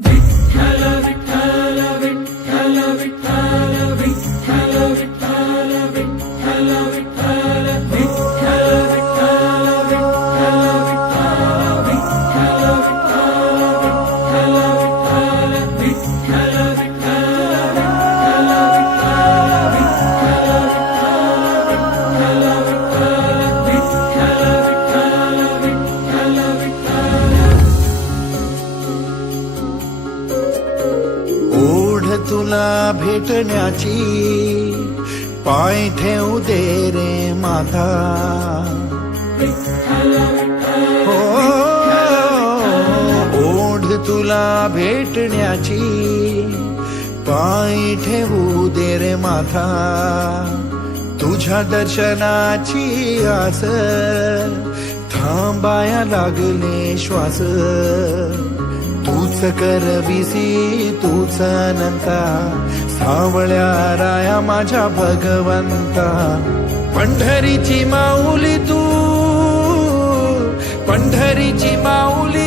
विठ्ठल विठ्ठल विठ्ठल विठ्ठल विठ्ठल विठ्ठल विठ्ठल विठ्ठल विठ्ठल विठ्ठल विठ्ठल विठ्ठल विठ्ठल विठ्ठल ओढ तुला भेटण्याची पाय ठेवू दे रे माता हो ओढ तुला भेटण्याची पाय ठेवू दे रे माता तुझ्या दर्शनाची आस थांबाया लागले श्वास तूच करविसी तूच अनंता सावळ्या राया माझ्या भगवंता पंढरीची माऊली तू पंढरीची माऊली